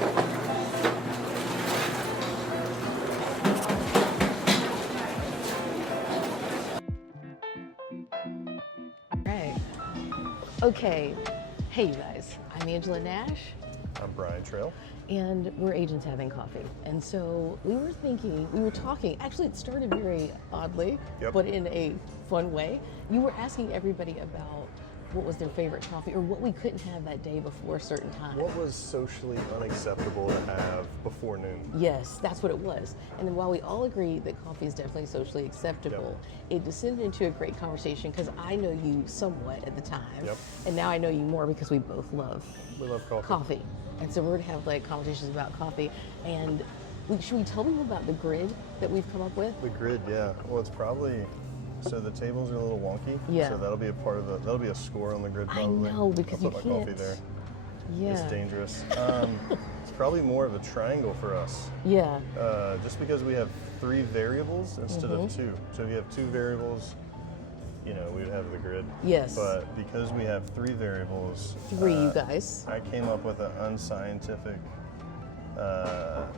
Right. Okay. Hey, you guys. I'm Angela Nash. I'm Brian Trail. And we're agents having coffee. And so we were talking, actually it started very oddly, Yep. but in a fun way. You were asking everybody about what was their favorite coffee or what we couldn't have that day before a certain time. What was socially unacceptable to have before noon? Yes, that's what it was. And then while we all agree that coffee is definitely socially acceptable, it descended into a great conversation because I know you somewhat at the time. Yep. And now I know you more because we both love We love coffee. coffee. And so we're gonna have like conversations about coffee. And should we tell people about the grid that we've come up with? The grid, yeah. Well, it's probably, so the tables are a little wonky. Yeah. So that'll be a part of that'll be a score on the grid I probably. know, because I'll you put my can't. coffee there. Yeah. It's dangerous. It's probably more of a triangle for us. Yeah. Just because we have 3 variables instead of 2. So if you have 2 variables, you know, we would have the grid. Yes. But because we have 3 variables, 3, you guys. I came up with an unscientific triangle.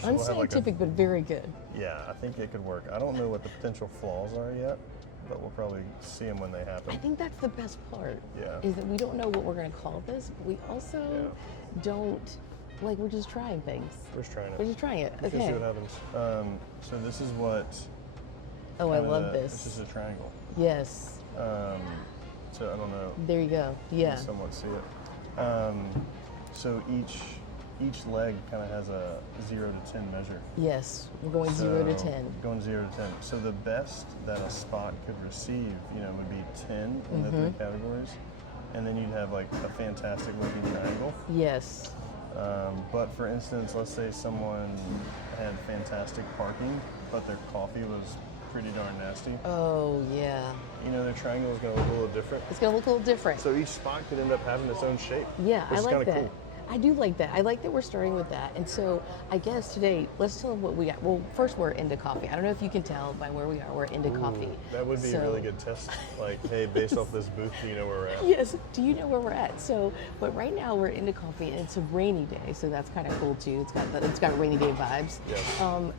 So we'll have Unscientific, but very good. yeah, I think it could work. I don't know what the potential flaws are yet, but we'll probably see them when they happen. I think that's the best part. Yeah. Is that we don't know what we're gonna call this, but we also don't, like, we're just trying things. We're just trying it. We're just trying it. We'll Okay. see what happens. So this is what. Oh, I kinda- love This this. is a triangle. Yes. So I don't know. There you go. You Yeah. can somewhat see it. So each leg kind of has a 0 to 10 measure. Yes. We're going 0 to So, 10. Going 0 to 10. So the best that a spot could receive, you know, would be 10 in the 3 categories, and then you'd have like a fantastic looking triangle. Yes. But for instance, let's say someone had fantastic parking, but their coffee was pretty darn nasty. Oh, yeah. You know, their triangle is going to look a little different. It's gonna look a little different. So each spot could end up having its own shape. Yeah, which I is like kinda that. Cool. I do like that. I like that we're starting with that. And so I guess today, let's tell them what we got. Well, first we're Indah Coffee. I don't know if you can tell by where we are. We're Indah Coffee. That would be a really good test. Like, hey, based off this booth, do you know where we're at? Yes. Do you know where we're at? So, but right now we're Indah Coffee, and it's a rainy day, so that's kind of cool too. It's got rainy day vibes. Yes.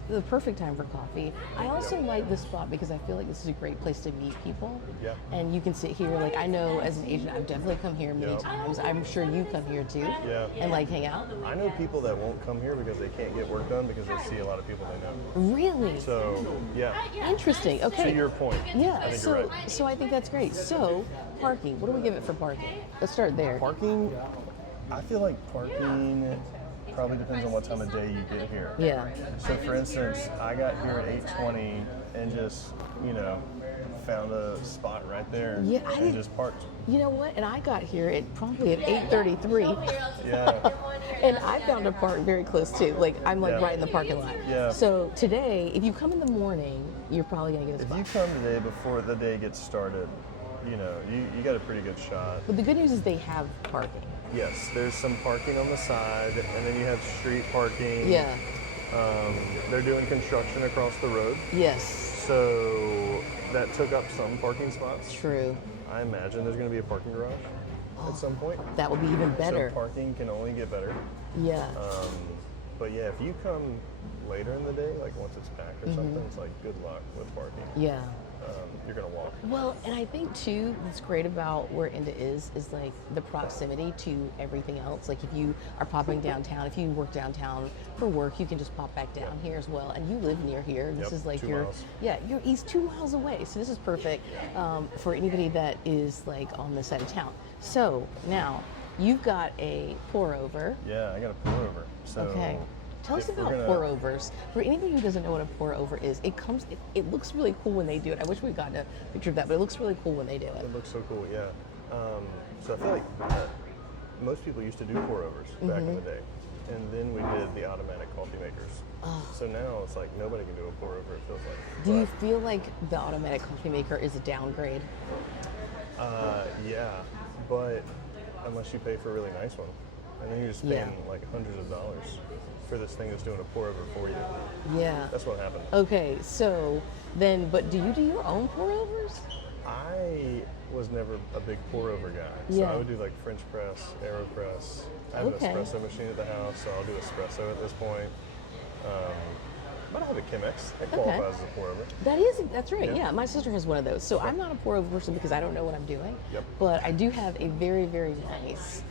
The perfect time for coffee. I also like this spot because I feel like this is a great place to meet people. Yeah. And you can sit here. Like, I know as an agent, I've definitely come here many times. I'm sure you come here too. Yeah. And like hang out. I know people that won't come here because they can't get work done because they see a lot of people they know. Really? So, yeah. Interesting. Okay. To your point. Yeah, I think so you're right. so I think that's great. So parking, what do we give it for parking? Let's start there. Parking, I feel like parking probably depends on what time of day you get here. Yeah. So for instance, I got here at 8:20 and just, you know, found a spot right there Yeah, I and didn't- just parked. You know what? And I got here at probably at 8:33. Yeah. And I found a park very close too. Like I'm like Yeah. right in the parking lot. Yeah. So today, if you come in the morning, you're probably gonna get a If spot. you come today before the day gets started, you know, you got a pretty good shot. But the good news is they have parking. Yes, there's some parking on the side, and then you have street parking. Yeah. They're doing construction across the road, Yes. so that took up some parking spots. True. I imagine there's going to be a parking garage at some point. That would be even better. So parking can only get better. Yeah. But yeah, if you come later in the day, like once it's packed or something, it's like good luck with parking. Yeah. You're going to walk. Well, and I think too, what's great about where Indah is like the proximity to everything else. Like if you are popping downtown, if you work downtown for work, you can just pop back down here as well. And you live near here. This Yep, is like 2 your, miles. yeah, he's 2 miles away. So this is perfect for anybody that is like on this side of town. So now you've got a pour over. Yeah, I got a pour over. So Okay. Tell us if we're about gonna- pour overs. For anybody who doesn't know what a pour over is, it looks really cool when they do it. I wish we'd gotten a picture of that, but it looks really cool when they do it. It looks so cool, yeah. So I feel like most people used to do pour overs back in the day. And then we did the automatic coffee makers. So now it's like nobody can do a pour over, it feels like. Do you feel like the automatic coffee maker is a downgrade? Yeah, but unless you pay for a really nice one. And then you're just paying like hundreds of dollars for this thing that's doing a pour over for you. Yeah. That's what happened. Okay, so then, but do you do your own pour overs? I was never a big pour over guy. So Yeah. I would do like French press, AeroPress. I have Okay. an espresso machine at the house, so I'll do espresso at this point. But I have a Chemex. That qualifies as a pour over. That's right. Yeah. Yeah, my sister has one of those. So I'm not a pour over person because I don't know what I'm doing. Yep. But I do have a very, very nice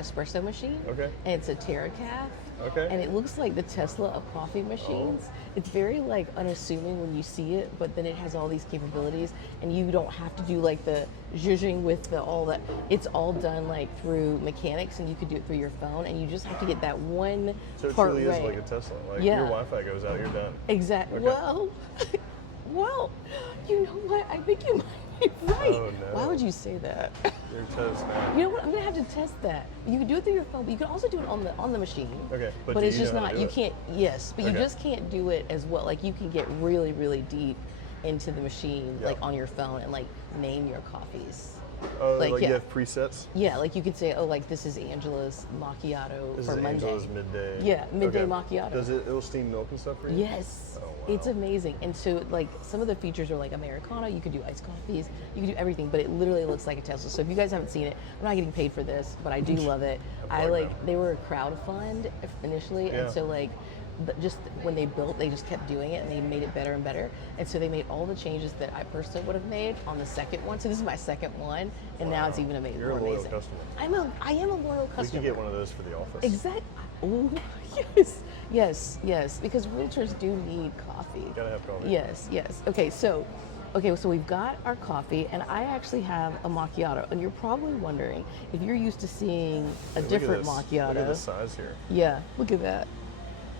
espresso machine. Okay. And it's a TerraCaf. Okay. And it looks like the Tesla of coffee machines. Oh. It's very like unassuming when you see it, but then it has all these capabilities, and you don't have to do like the zhuzhing with the all that. It's all done like through mechanics, and you could do it through your phone, and you just have to get that one So it part truly right. is like a Tesla. Like Yeah. your Wi-Fi goes out, you're done. Exactly. Okay. Well, you know what? I think you might be right. Oh, no. Why would you say that? You're toast now. You know what? I'm gonna have to test that. You can do it through your phone, but you can also do it on the machine. Okay, but But do it's you just know how to not. do You it? can't. Yes, but you Okay. just can't do it as well. Like you can get really, really deep into the machine, Yeah. like on your phone, and like name your coffees. Oh, Like, like yeah. you have presets? Yeah, like you could say, oh, like this is Angela's macchiato This for is Monday. Angela's midday. Yeah, midday Okay. macchiato. Does it'll steam milk and stuff for you? Yes. Oh, wow. It's amazing. And so like some of the features are like Americano, you could do iced coffees, you can do everything, but it literally looks like a Tesla. So if you guys haven't seen it, I'm not getting paid for this, but I do love it. I like, they were a crowdfund initially, Yeah. and so like just when they built, they just kept doing it and they made it better and better. And so they made all the changes that I personally would have made on the second one. So this is my second one, and now it's Wow. even amazing. You're a more loyal amazing. customer. I am a loyal We customer. could get one of those for the office. Exactly. Oh, yes. Because realtors do need coffee. Gotta have coffee. Yes. So we've got our coffee, and I actually have a macchiato. And you're probably wondering if you're used to seeing a Look at different this. macchiato. Look at the size here. Yeah, look at that.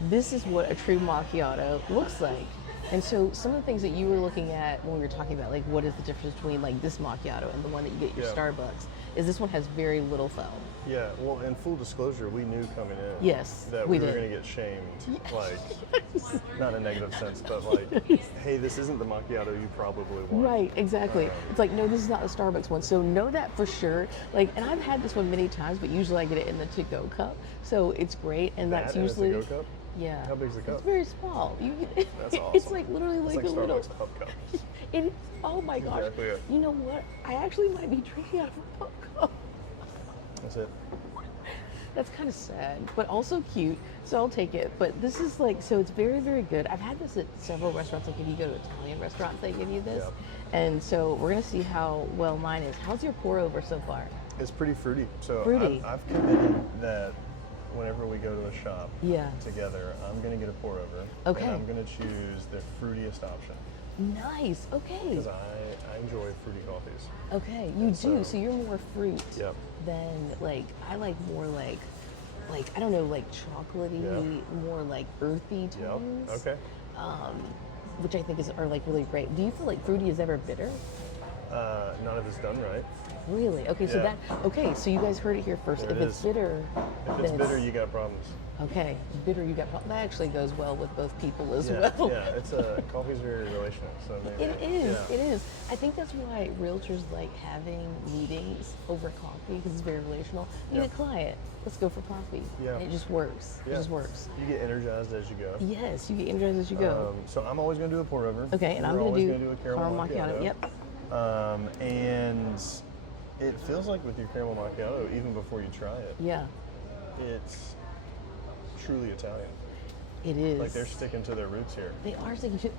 This is what a true macchiato looks like. And so some of the things that you were looking at when we were talking about like what is the difference between like this macchiato and the one that you get at your Yeah. Starbucks is this one has very little foam. Yeah, well, in full disclosure, we knew coming in Yes, that we we were did. going to get shamed. Like, not in a negative sense, but like, hey, this isn't the macchiato you probably want. Right, exactly. It's like, no, this is not the Starbucks one. So know that for sure. Like, and I've had this one many times, but usually I get it in the to-go cup. So it's great, and That that's in a usually to-go cup? yeah. How big's the cup? It's very small. That's awesome. It's like literally It's like like a little. Starbucks pup cup. It, oh my gosh! Exactly it. You know what? I actually might be drinking out of a pup cup. That's it. That's kind of sad, but also cute. So I'll take it. But this is like, so it's very, very good. I've had this at several restaurants. Like if you go to Italian restaurants, they give you this. Yeah. And so we're gonna see how well mine is. How's your pour over so far? It's pretty fruity. So Fruity. I've committed that whenever we go to a shop Yeah. together, I'm going to get a pour over. Okay. And I'm going to choose the fruitiest option Nice. Okay. because I enjoy fruity coffees. Okay. You do. so- So you're more fruit Yep. than like I like more like I don't know, like chocolatey, Yeah. more like earthy Yep. tones. Okay. Which I think are like really great. Do you feel like fruity is ever bitter? Not if it's done right. Really? Okay, so Yeah. so you guys heard it here first. There If it it's is. bitter, If then it's bitter, you got problems. okay, bitter you got that actually goes well with both people as Yeah. well. Yeah. It's coffee's very relational. So maybe, It is. Yeah. It is. I think that's why realtors like having meetings over coffee because it's very relational. You Yep. need a client. Let's go for coffee. Yeah. And it just works. It Yeah. just works. You get energized as you go. Yes, you get energized as you go. So I'm always going to do a pour over. Okay, and I'm We're going always to gonna do a caramel macchiato. Yep. And it feels like with your caramel macchiato, even before you try it, Yeah, it's truly Italian. it is. Like they're sticking to their roots here. They are sticking to.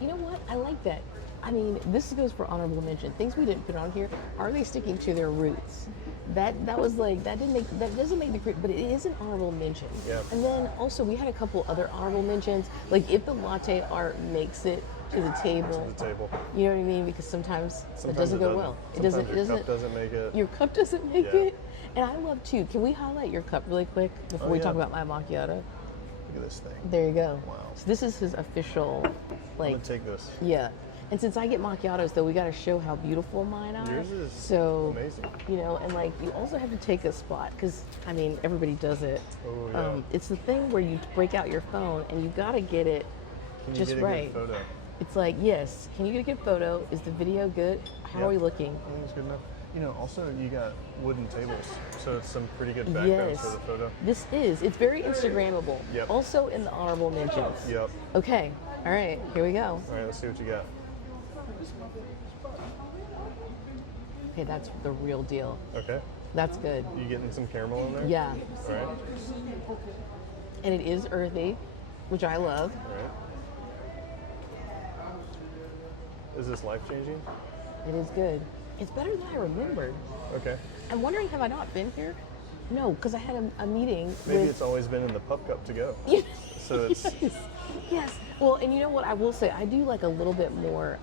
You know what? I like that. I mean, this goes for honorable mention. Things we didn't put on here. Are they sticking to their roots? That was like that doesn't make the crit, but it is an honorable mention. Yeah. And then also we had a couple other honorable mentions. Like if the latte art makes it to the table. To the table. You know what I mean? Because sometimes it Sometimes doesn't go well. It doesn't. Sometimes your cup doesn't make it. Your cup doesn't make Yeah. it. And I love too. Can we highlight your cup really quick before we yeah. talk about my macchiato? Look at this thing. There you go. Wow. So this is his official, I'm like, gonna take this. yeah. And since I get macchiatos, though, we got to show how beautiful mine are. Yours is so amazing. You know, and like you also have to take a spot because I mean everybody does it. Oh, yeah. It's the thing where you break out your phone and you got to get it Can you just get a right. good photo? It's like, yes. Can you get a good photo? Is the video good? How Yeah. are we looking? I think it's good enough. You know, also you got wooden tables, so it's some pretty good backgrounds for the photo. This is. It's very Instagrammable. Yep. Also in the honorable mentions. Yep. Okay. All right. Here we go. All right, let's see what you got. Okay, that's the real deal. Okay. That's good. You getting some caramel in there? Yeah. All right. And it is earthy, which I love. All right. Is this life changing? It is good. It's better than I remembered. Okay. I'm wondering, have I not been here? No, because I had a meeting Maybe with... it's always been in the pup cup to go. So it's Yes. Yes. Well, and you know what? I will say, I do like a little bit more,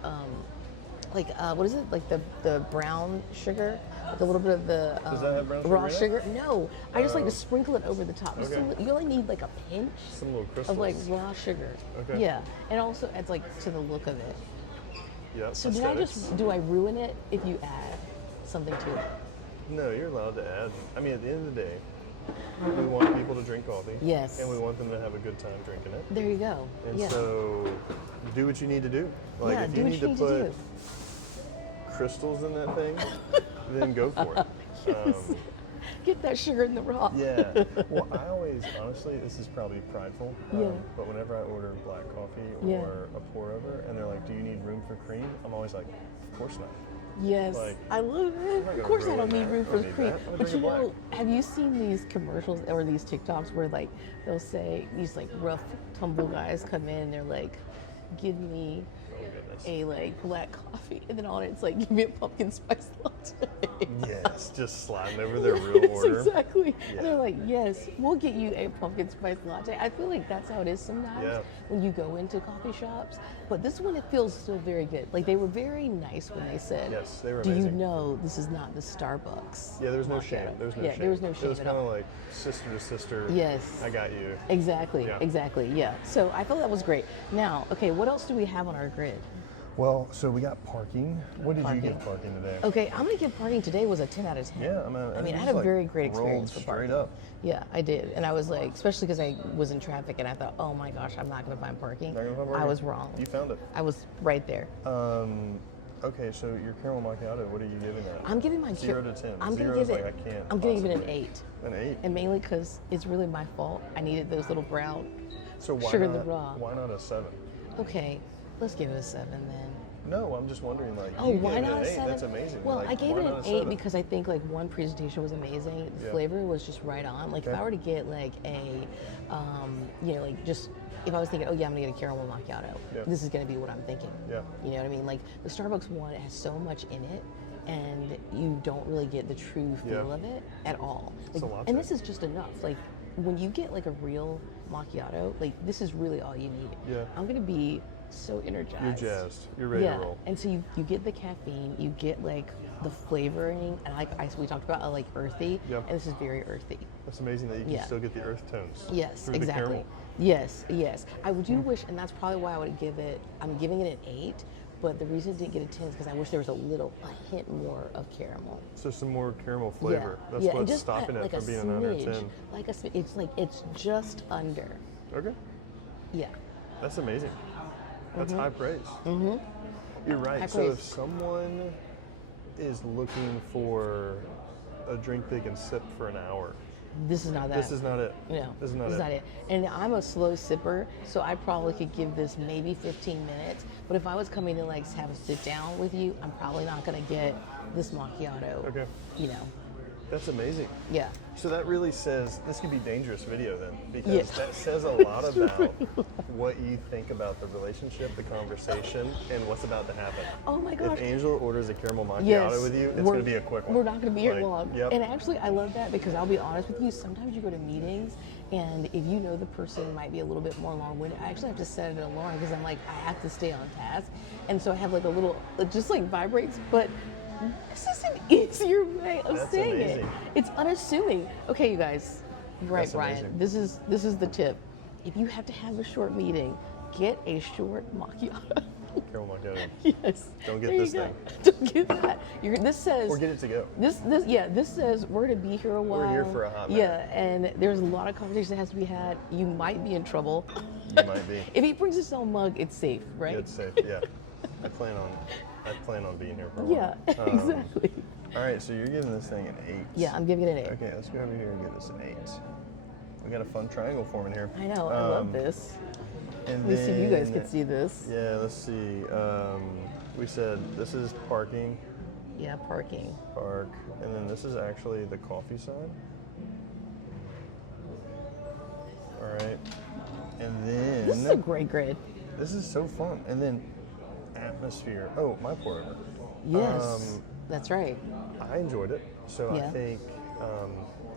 what is it? Like the brown sugar? Like a little bit of the Does that have brown sugar raw in it? sugar? No. I just like to sprinkle it over the top. Just Okay. you only need like a pinch some little crystals. of like raw sugar. Okay. Yeah. And also adds like to the look of it. Yeah. So aesthetics. do I ruin it if you add something to it? No, you're allowed to add. I mean, at the end of the day, we want people to drink coffee. Yes. And we want them to have a good time drinking it. There you go. And yeah. so, do what you need to do. Like, Yeah, if do you what need you to need to put do. crystals in that thing, then go for it. Get that sugar in the raw. Yeah. Well, I always, honestly, this is probably prideful, Yeah. but whenever I order black coffee Yeah. or a pour over, and they're like, "Do you need room for cream?" I'm always like, "Of course not." Yes, Like, I love not it. gonna Of course, I ruin don't need that. room I for don't the need cream. that. I'm gonna But you drink it know, have you seen these commercials or these TikToks where like they'll say these like rough tumble guys come in and they're like, "Give me Oh goodness. a like black coffee," and then on it it's like, "Give me a pumpkin spice latte." Yes, just sliding over their real Yes, order. exactly. Yeah. And they're like, "Yes, we'll get you a pumpkin spice latte." I feel like that's how it is sometimes Yeah. when you go into coffee shops. But this one, it feels still very good. Like they were very nice when they said, Yes, they were "Do you amazing. know this is not the Starbucks?" Yeah, there was no macchiato?" shame. There was no yeah, shame. there was no It shame was at kind of all. like sister to sister. Yes. I got you. Exactly. Yeah. Exactly. Yeah. So I thought that was great. Now, okay, what else do we have on our grid? Well, so we got parking. What did Parking. you give parking today? Okay, I'm gonna give parking today was a 10 out of 10. Yeah, I mean, I just, had a like, very great rolled experience for straight parking. up. Yeah, I did, and I was like, especially because I was in traffic, and I thought, oh my gosh, I'm not gonna find parking. Not gonna find I parking? was wrong. You found it. I was right there. Okay, so your caramel macchiato, what are you giving that? I'm giving my 0 to 10. I'm Zero gonna is give like it. I can't. I'm gonna give it an possibly. 8, An 8. and mainly because it's really my fault. I needed those little brown. So why sugar in not? the raw. Why not a 7? Okay, let's give it a 7 then. No, I'm just wondering. Like, Oh, you why gave it not an a 8. 7? That's amazing. Well, like, I gave why it an not a 8 7? because I think like one presentation was amazing. The Yeah. flavor was just right on. Like if Okay. I were to get like a, like just if I was thinking, oh yeah, I'm gonna get a caramel macchiato. Yeah. This is gonna be what I'm thinking. Yeah. You know what I mean? Like the Starbucks one, it has so much in it, and you don't really get the true feel Yeah. of it at all. It's Like, a latte. and this is just enough. Like when you get like a real macchiato, like this is really all you need. Yeah. I'm gonna be so energized. You're jazzed. You're ready Yeah, to roll. and so you get the caffeine, you get like the flavoring, and we talked about like earthy, Yep. and this is very earthy. That's amazing that you can Yeah. still get the earth tones. Yes, through the exactly. caramel. Yes, yes. I do wish, and that's probably why I would give it. I'm giving it an 8, but the reason I didn't get a 10 is because I wish there was a hint more of caramel. So some more caramel flavor. Yeah, That's yeah, and what's just stopping it like from a being an under smidge, 10. like it's just under. Okay. Yeah. That's amazing. That's high praise. You're right. High So if praise. someone is looking for a drink they can sip for an hour, This is not that. this is not it. No, This is not it. And I'm a slow sipper, so I probably could give this maybe 15 minutes. But if I was coming to like have a sit down with you, I'm probably not gonna get this macchiato. Okay. You know, That's amazing. yeah. So that really says this could be dangerous video then, because Yeah. that says a lot about what you think about the relationship, the conversation, and what's about to happen. Oh my gosh. If Angel orders a caramel macchiato Yes, with you, it's we're- going to be a quick one. We're not going to be here Like, long. Yep. And actually, I love that because I'll be honest with you. Sometimes you go to meetings, and if you know the person might be a little bit more long-winded, I actually have to set an alarm because I'm like, I have to stay on task, and so I have like a little, it just like vibrates, but. This is an easier way of That's saying amazing. it. It's unassuming. Okay, you guys. You're right, That's Brian. amazing. This is the tip. If you have to have a short meeting, get a short macchiato. Caramel macchiato. Yes. Don't get There you this go. thing. Don't get that. This says. Or get it to go. This says we're gonna be here a while. We're here for a hot Yeah, and there's a lot of conversation that has to be had. You might be in trouble. You might be. If he brings his own mug, it's safe, right? It's safe. Yeah. I plan on being here for a while. Yeah, exactly. All right, so you're giving this thing an 8. Yeah, I'm giving it an 8. Okay, let's go over here and give this an 8. We got a fun triangle forming here. I know. I love this. And Let me see if you guys then- can see this. Yeah, let's see. We said this is parking. Yeah, parking. Park. And then this is actually the coffee side. All right. And then This is a great grid. this is so fun. And then atmosphere. Oh, my pour over. Yes, that's right. I enjoyed it. So Yeah. I think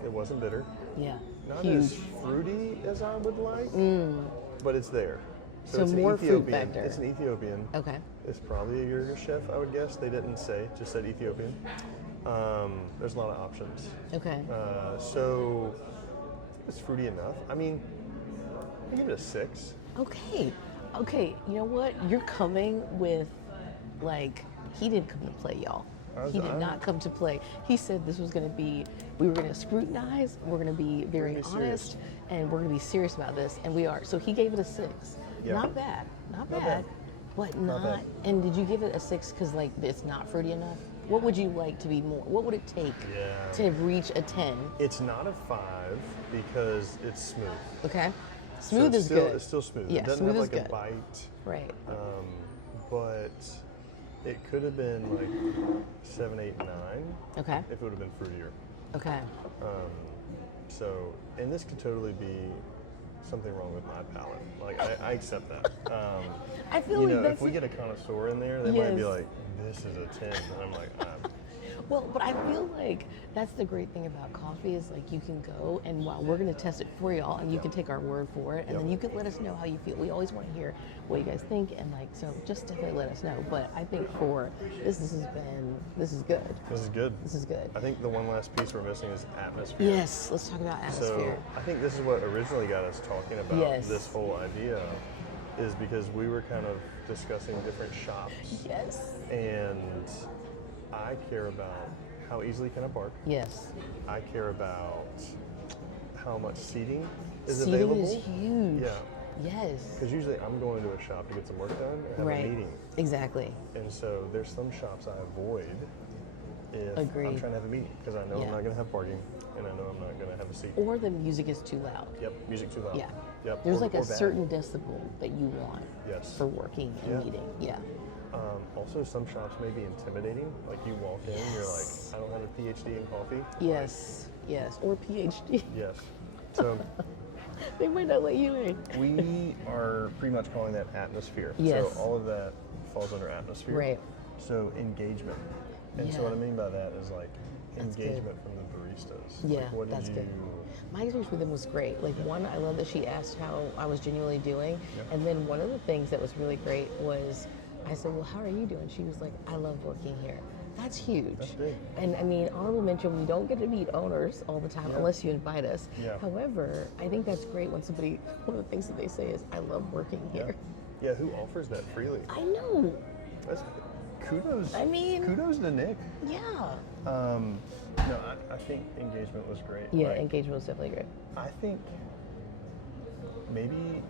it wasn't bitter. Yeah, Not huge. as fruity as I would like, but it's there. So it's more an fruit Ethiopian. factor. It's an Ethiopian. Okay. It's probably a Yurga chef, I would guess. They didn't say, just said Ethiopian. There's a lot of options. Okay. So it's fruity enough. I mean, I give it a 6. Okay. Okay. You know what? You're coming with, like, he didn't come to play, y'all. He did not come to play. He said this was going to be, we were going to scrutinize, we're going to be very be serious. honest, and we're going to be serious about this, and we are. So he gave it a 6. Yeah. Not bad. Not Not bad. bad. But Not not, bad. and did you give it a 6 because, like, it's not fruity enough? What would you like to be more? What would it take Yeah. to reach a 10? It's not a 5 because it's smooth. Okay. So Smooth it's is still, good. It's still smooth. Yeah, It doesn't smooth have is like a good. bite. Right. But it could have been like 7, 8, 9 Okay. if it would have been fruitier. Okay. So, and this could totally be something wrong with my palate. Like, I accept that. I feel You like know, that's if we get a connoisseur in there, they might be Yes. like, this is a 10. And I'm like, well, but I feel like that's the great thing about coffee is like you can go and while we're going to test it for y'all and you can take our word for it and then you can let us know how you feel. We always want to hear what you guys think and like so just definitely let us know. But I think for this is good. this is good. This is good. I think the one last piece we're missing is atmosphere. Yes, let's talk about atmosphere. So I think this is what originally got us talking about Yes. this whole idea is because we were kind of discussing different shops. Yes. And I care about how easily can I park. Yes. I care about how much seating is Seating available. is huge. Yeah. Yes. Because usually I'm going to a shop to get some work done or have Right. a meeting. Exactly. And so there's some shops I avoid if Agreed. I'm trying to have a meeting because I know Yeah. I'm not going to have parking and I know I'm not going to have a seat. Or the music is too loud. Yep, music too loud. Yeah. Yep. There's or, like or a bad. certain decibel that you want Yes. for working and Yeah. meeting. Yeah. Also, some shops may be intimidating. Like you walk in, you're like, Yes. I don't have a PhD in coffee. Yes. Yes. Or PhD. Yes. So They might not let you in. we are pretty much calling that atmosphere. Yes. So all of that falls under atmosphere. Right. So engagement. And so Yeah. what I mean by that is like That's good. engagement from the baristas. Yeah, Like, what did that's you, good. My experience with them was great. Like one, I love that she asked how I was genuinely doing, Yeah. and then one of the things that was really great was I said, "Well, how are you doing?" She was like, "I love working here." That's huge. That's big. And I mean, honorable mention, we don't get to meet owners all the time Yeah. unless you invite us. Yeah. However, I think that's great when somebody, one of the things that they say is, "I love working here." Yeah, who offers that freely? I know. That's kudos. I mean- kudos to Nick. Yeah. No, I think engagement was great. Yeah, Like, engagement was definitely great. I think maybe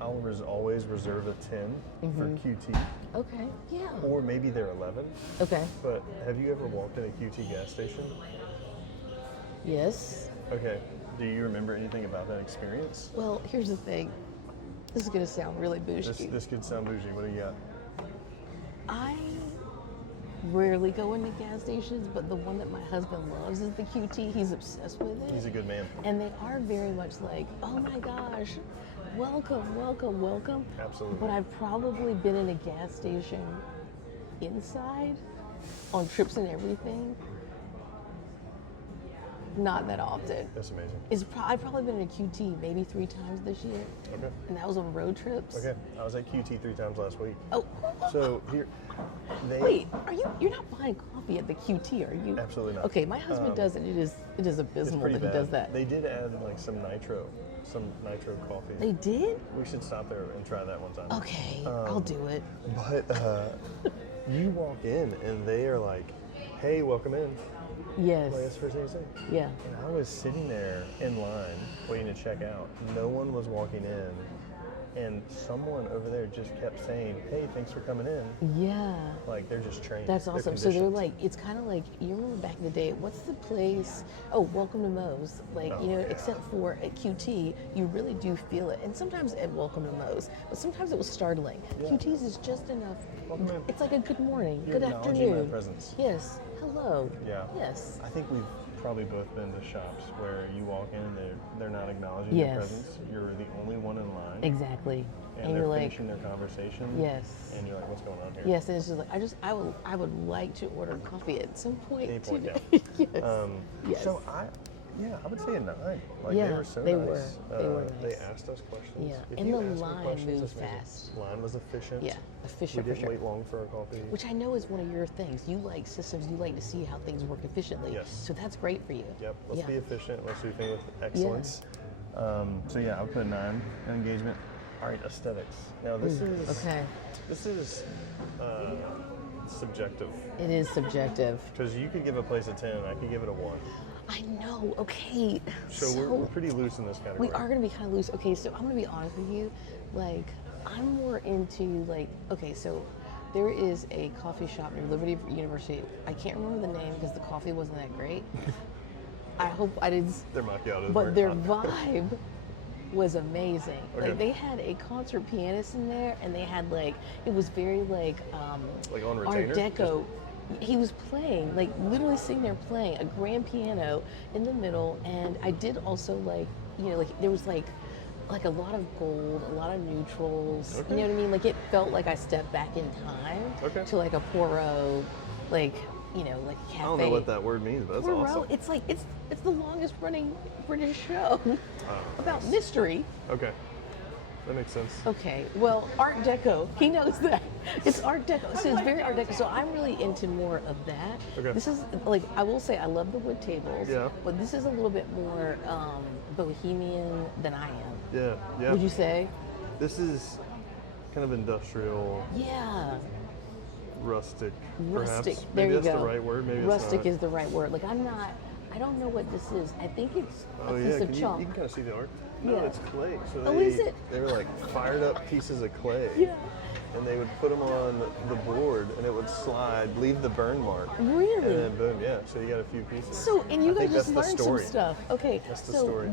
I'll always reserve a 10 for QT, Okay. Yeah. or maybe they're 11. Okay. But have you ever walked in a QT gas station? Yes. Okay. Do you remember anything about that experience? Well, here's the thing. This is gonna sound really bougie. This could sound bougie. What do you got? I rarely go into gas stations, but the one that my husband loves is the QT. He's obsessed with it. He's a good man. And they are very much like, oh my gosh, welcome, welcome, welcome. Absolutely. But I've probably been in a gas station inside on trips and everything. Not that often. That's amazing. I've probably been in a QT maybe 3 times this year, Okay. and that was on road trips. Okay. I was at QT 3 times last week. Oh, So here, wait, you're not buying coffee at the QT, are you? Absolutely not. Okay, my husband does it. It is It's abysmal pretty that he bad. does that. They did add like some nitro coffee. They did? We should stop there and try that one time. Okay, I'll do it. But you walk in and they are like, "Hey, welcome in." Yes. Like that's the first thing you say. Yeah. And I was sitting there in line waiting to check out. No one was walking in, and someone over there just kept saying, "Hey, thanks for coming in." Yeah. Like they're just trained. That's They're awesome. So they're conditioned. like, it's kind of like, you remember back in the day, what's the place? Oh, Welcome to Moe's. Like, Oh, you know, yeah. except for at QT, you really do feel it. And sometimes at Welcome to Moe's, but sometimes it was startling. Yeah. QT's is just enough. Welcome in. It's like a good morning, You're good acknowledging my afternoon. presence. Yes. hello. Yeah. Yes. I think we've probably both been to shops where you walk in and they're not acknowledging your Yes. presence. You're the only one in line. Exactly. And you're they're like, finishing their conversation. yes. And you're like, what's going on here? Yes, and it's just like I would like to order coffee at some point Any point, today. yes. Yes. So I would say a 9. Like Yeah, they were so they nice. were. They were They nice. asked us questions. Yeah, If and you the ask me line questions, moved that's amazing. fast. Line was efficient. Yeah, efficient We for didn't sure. wait long for our coffee. Which I know is one of your things. You like systems. You like to see how things work efficiently. Yes. So that's great for you. Yep. Let's yeah. be efficient. Let's do things with excellence. So yeah, I would put a 9 in engagement. All right, aesthetics. Now this is Okay. This is subjective It is subjective. because you could give a place a 10. I could give it a 1. I know. Okay. So we're pretty loose in this category. We are going to be kind of loose. Okay, so I'm going to be honest with you. Like, I'm more into, like, okay, so there is a coffee shop near Liberty University. I can't remember the name because the coffee wasn't that great. I hope I didn't. Their macchiato is But very their hot. vibe was amazing. Okay. Like, they had a concert pianist in there, and they had, like, it was very, like on retainer? Art Deco. He was playing, like literally sitting there playing a grand piano in the middle, and I did also like, like there was like a lot of gold, a lot of neutrals. Okay. You know what I mean? Like it felt like I stepped back in time Okay. to like a Poirot, like like cafe. I don't know what that word means, but that's Poirot, awesome. it's like it's the longest running British show about nice. mystery. Okay. That makes sense. Okay, well, Art Deco, he knows that. It's Art Deco, so it's very Art Deco. So I'm really into more of that. Okay. This is, like, I will say I love the wood tables, Yeah. but this is a little bit more bohemian than I am. Yeah, yeah. Would you say? This is kind of industrial, Yeah, rustic, rustic. perhaps. There Maybe you that's go. the right word, maybe Rustic it's not. is the right word. Like, I don't know what this is. I think it's a Oh piece yeah, of can you chalk. can kind of see the art? No, Yeah. it's clay. So Oh, is it? They were like fired up pieces of clay. Yeah. And they would put them on the board, and it would slide, leave the burn mark. Really? And then boom, yeah. So you got a few pieces. So, and you I guys think just that's the learned some story. stuff. Okay, That's the so story.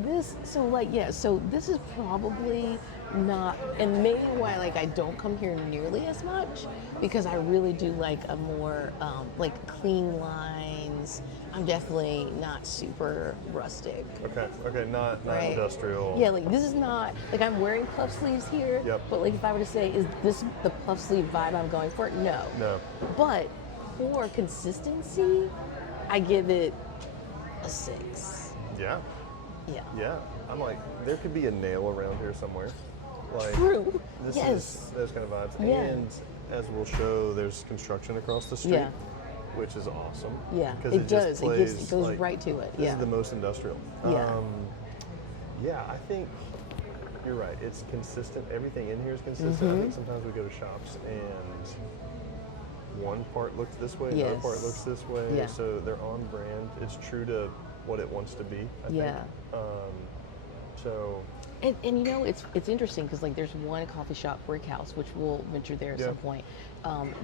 so this is probably not, and maybe why like I don't come here nearly as much, because I really do like a more like clean lines. I'm definitely not super rustic. Okay, not Right. industrial. Yeah, like this is not like I'm wearing puff sleeves here. Yep. But like if I were to say, is this the puff sleeve vibe I'm going for? No. No. But for consistency, I give it a 6. Yeah. Yeah. Yeah. I'm like, there could be a nail around here somewhere. Like, True. This Yes. is those kind of vibes. Yeah. And as we'll show, there's construction across the street. Yeah. Which is awesome. Yeah, because it just does. It plays, goes like, right to it. This Yeah. is the most industrial. Yeah. Yeah, I think you're right. It's consistent. Everything in here is consistent. Mm-hmm. I think sometimes we go to shops and one part looks this way, another Yes. part looks this way. Yeah. So they're on brand. It's true to what it wants to be, I Yeah. think. So And it's interesting because like there's one coffee shop, Brick House, which we'll venture there at Yeah. some point.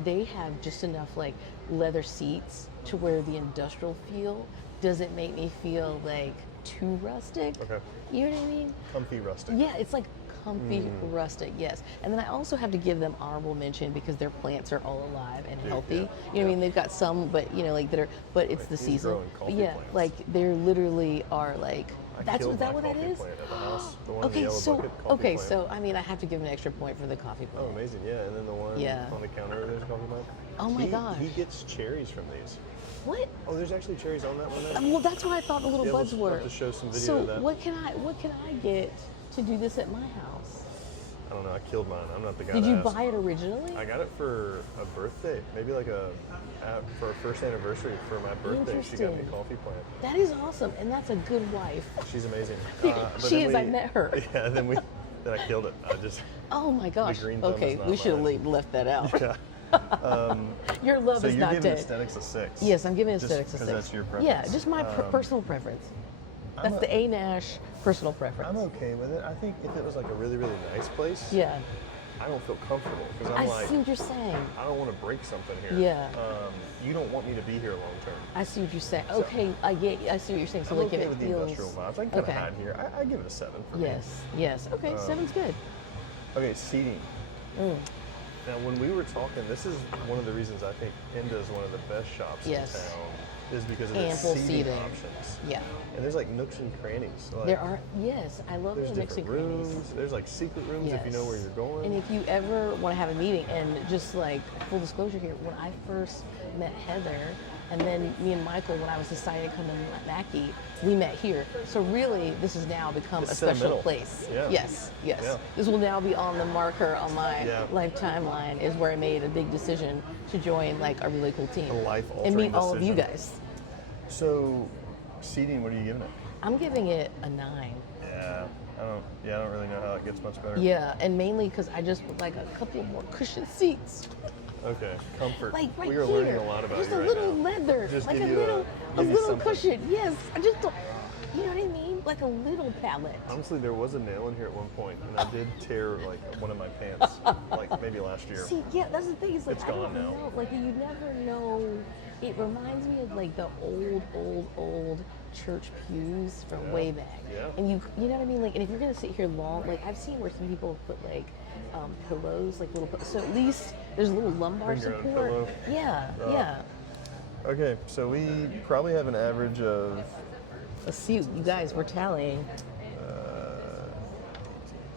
They have just enough like leather seats to where the industrial feel doesn't make me feel like too rustic. Okay. You know what I mean? comfy rustic. Yeah, it's like comfy rustic, yes. And then I also have to give them honorable mention because their plants are all alive and healthy. yeah, You know what I mean? They've got some, but like that are, but it's Right, the he's season. growing coffee Yeah, plants. like they're literally are like. I That's killed is that my what that coffee is? plant at the house. The one in the Okay, yellow so bucket, coffee okay, plant. so I mean, I have to give an extra point for the coffee Oh, plant. amazing! Yeah, and then the one Yeah. on the counter there's a coffee plant. Oh my He- gosh. He gets cherries from these. What? Oh, there's actually cherries on that one. Now? Well, that's what I thought the little Yeah, we'll buds have were. to show some video so of that. what can I get to do this at my house? I don't know. I killed mine. I'm not the guy. Did to you ask. buy it originally? I got it for a birthday, maybe like for our first anniversary for my birthday. She got me a Interesting. coffee plant. That is awesome, and that's a good wife. She's amazing. But She then is. I met her. Yeah, then I killed it. I just Oh my gosh. green thumb Okay, is not we should mine. have left that out. yeah. Your love So is you're not giving dead. aesthetics a 6. Yes, I'm giving Just aesthetics a 'cause 6. that's your preference. Yeah, just my personal preference. That's the A Nash personal preference. I'm okay with it. I think if it was like a really, really nice place, Yeah, I don't feel comfortable because I I'm like, see what you're saying. I don't want to break something here. Yeah. You don't want me to be here long term. I see what you're saying. Okay, I see what you're saying. So I'm like okay if it with the feels industrial vibes. I can kind okay. of hide here. I give it a 7 for me. Yes. Okay, 7's good. Okay, seating. Now, when we were talking, this is one of the reasons I think Indah is one of the best shops Yes. in town, is because of its Ample seating seating. options. Yeah. And there's like nooks and crannies. Like, There are, yes, I love there's the mix and different crannies. rooms. There's like secret rooms if you know where Yes. you're going. And if you ever want to have a meeting, and just like full disclosure here, when I first met Heather, and then me and Michael, when I was deciding to come to Mackey, we met here. So really, this has now become It's a special sentimental. place. Yeah. Yes, yes. Yeah. This will now be on the marker on my Yeah. life timeline, is where I made a big decision to join like a really cool team. A life-altering and meet all of you decision. guys. So, seating, what are you giving it? I'm giving it a 9. Yeah, I don't really know how it gets much better. Yeah, and mainly because I just would like a couple more cushion seats. Okay, comfort. Like right we are here, learning a lot about just you a right little now. leather, Just like a give you little give you something. cushion. Yes, I just don't. You know what I mean? Like a little palette. Honestly, there was a nail in here at one point, and I did tear like one of my pants, like maybe last year. See, yeah, that's the thing. Is like It's I don't gone now. know. Like you never know. It reminds me of like the old church pews from Yeah, way back. yeah. And you know what I mean? Like, and if you're gonna sit here long, like I've seen where some people put like pillows, like little. So at least there's a little lumbar Bring your own support. pillow. Yeah, Oh. yeah. Okay, so we probably have an average of Let's see, you guys, we're tallying.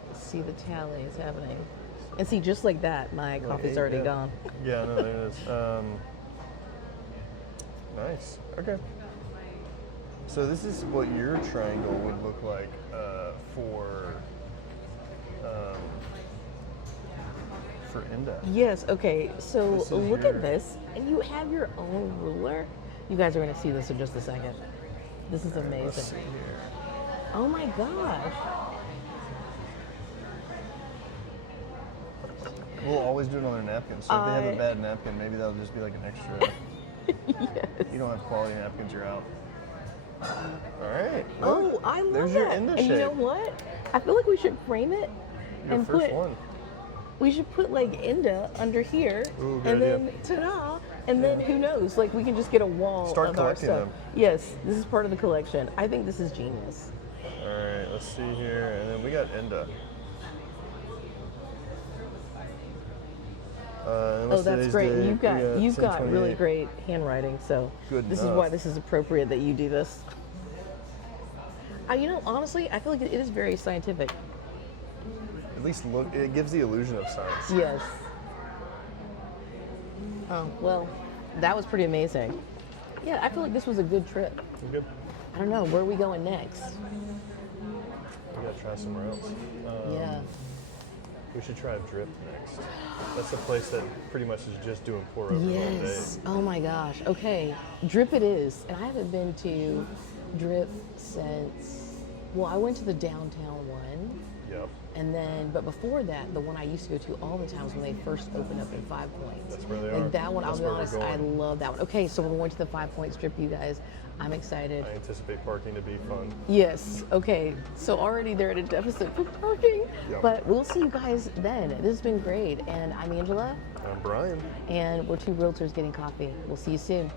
Let's see the tally is happening. And see, just like that, my coffee's 8, already yeah. gone. Yeah, no, there it is. Nice. Okay. So this is what your triangle would look like for Indah. Yes, okay, so This is look your- at this, and you have your own ruler. You guys are gonna see this in just a second. This is Let's amazing. see here. Oh my gosh. We'll always do it on their napkins. So if they have I- a bad napkin, maybe that'll just be like an extra. Yes. You don't have quality napkins, you're out. All right. Oh, look, I love there's that. your Indah And shape. you know what? I feel like we should frame it Your and first put. one. We should put like Indah under here, Ooh, good and idea. then ta-da! And then who knows? Like we can just get a wall Start of our collecting stuff. them. Yes, this is part of the collection. I think this is genius. All right, let's see here. And then we got Indah. Oh, that's great. You've got really 10/28. great handwriting, so Good this is enough. why this is appropriate that you do this. You know, honestly, I feel like it is very scientific. At least look, it gives the illusion of science. Yes. Oh well, that was pretty amazing. Yeah, I feel like this was a good trip. We're good. I don't know, where are we going next? We gotta try somewhere else. Yeah. We should try Drip next. That's a place that pretty much is just doing pour overs all day. Yes. Oh my gosh. Okay. Drip it is. And I haven't been to Drip since, well, I went to the downtown one. Yep. And then, but before that, the one I used to go to all the times when they first opened up in 5 Points. That's where they like are. that one, That's I'll be where we're honest, I going. love that one. Okay, so we're going to the 5 Point Strip, you guys. I'm excited. I anticipate parking to be fun. Yes. Okay. So already they're at a deficit for parking, Yep. but we'll see you guys then. This has been great. And I'm Angela, I'm Brian. and we're 2 realtors getting coffee. We'll see you soon.